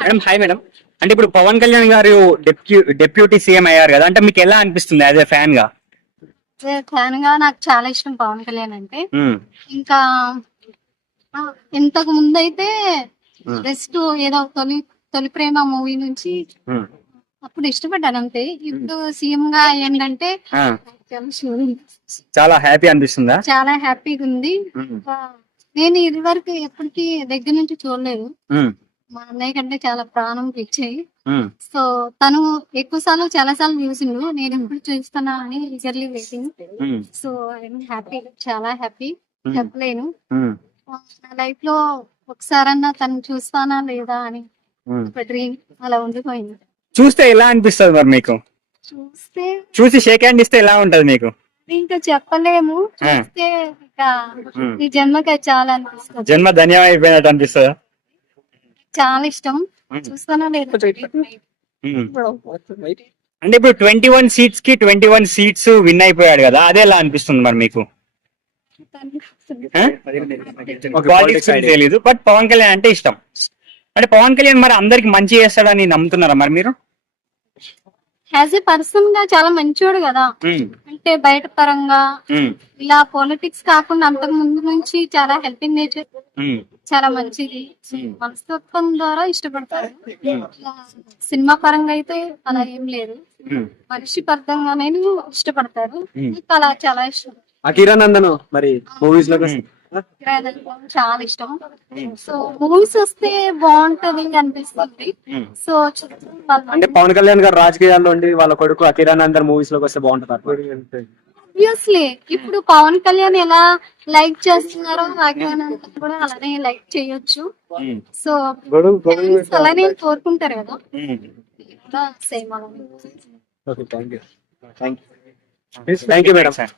Madam hi madam అంటే ఇప్పుడు పవన్ కళ్యాణ్ గారు డెప్యూ డిప్యూటీ సీఎం అయ్యారు కదా అంటే మీకు ఎలా అనిపిస్తుంది యాజ్ ఎ ఫ్యాన్గా? ఫ్యాన్గా నాకు చాలా ఇష్టం పవన్ కళ్యాణ్ అంటే. ఉమ్, ఇంకా ఇంతకు ముందు అయితే Hmm. జస్ట్ ఏదో తొలి తొలి ప్రేమ మూవీ నుంచి ఉమ్, అప్పుడు ఇష్టపడ్డాను అంతే. ఇప్పుడు సీఎం గా ఏంటంటే ఆ, చాలా హ్యాపీ అనిపిస్తుందా. చాలా హ్యాపీగా ఉంది. నేను ఇది వరకు ఎప్పటికీ దగ్గర నుంచి చూడలేదు. మా అన్నయ్య కంటే చాలా ప్రాణం పిచ్చాయి సో తను ఎక్కువ సార్లు చాలా సార్లు చూసిండు. నేను ఎప్పుడు చూస్తున్నా అని eagerly waiting. So I'm happy చాలా హ్యాపీ. చెప్పలేను. నా లైఫ్లో ఒకసారన్నా తను చూస్తానా లేదా అని. ఒక డ్రీమ్ అలా ఉండిపోయింది. చూస్తే ఎలా అనిపిస్తుంది మరి మీకు చూస్తే చూసి షేక్ హ్యాండ్ ఇస్తే ఎలా ఉంటది మీకు ఇంకా చెప్పలేము. చూస్తే ఇంకా. ఈ జన్మకి చాలా అనిపిస్తుంది. జన్మ ధన్యం అయిపోయినట్టు అనిపిస్తుందా? చాలా ఇష్టం. ఉమ్. చూస్తానా లేదా ఉమ్. అంటే ఇప్పుడు ట్వంటీ వన్ సీట్స్కి ట్వంటీ వన్ సీట్స్ విన్ అయిపోయాడు కదా అదే ఎలా అనిపిస్తుంది మరి మీకు? పాలిటిక్స్ తెలీదు బట్ పవన్ కళ్యాణ్ అంటే ఇష్టం. అంటే పవన్ కళ్యాణ్ మరి అందరికి మంచి చేస్తాడని నమ్ముతున్నారా మరి మీరు? యాజ్ ఏ పర్సన్గా చాలా మంచివాడు కదా. ఉమ్, అంటే బయట పరంగా ఇలా పాలిటిక్స్ కాకుండా అంతకు ముందు నుంచి చాలా హెల్పింగ్ నేచర్ చాలా మంచిది. మనస్తత్వం ద్వారా ఇష్టపడతారు. ఇలా సినిమా పరంగా అయితే అలా ఏం లేదు. మనిషి పరంగానే ఇష్టపడతారు. నాకు అలా చాలా ఇష్టం. మరి మూవీస్లో చాలా ఇష్టం. సో మూవీస్ వస్తే బాగుంటది అనిపిస్తుంది. సో అంటే పవన్ కళ్యాణ్ గారు రాజకీయాల్లో ఉండి వాళ్ళ కొడుకు అకీరా నందన్ మూవీస్లోకి వస్తే బాగుంటుంది ఇప్పుడు పవన్ కళ్యాణ్ ఎలా లైక్ చేస్తున్నారో నాగానంద్ కూడా అలానే లైక్ చేయొచ్చు. సో అలానే కోరుకుంటారు కదా. సేమ్ అలానే okay thank you thank you thank you madam sir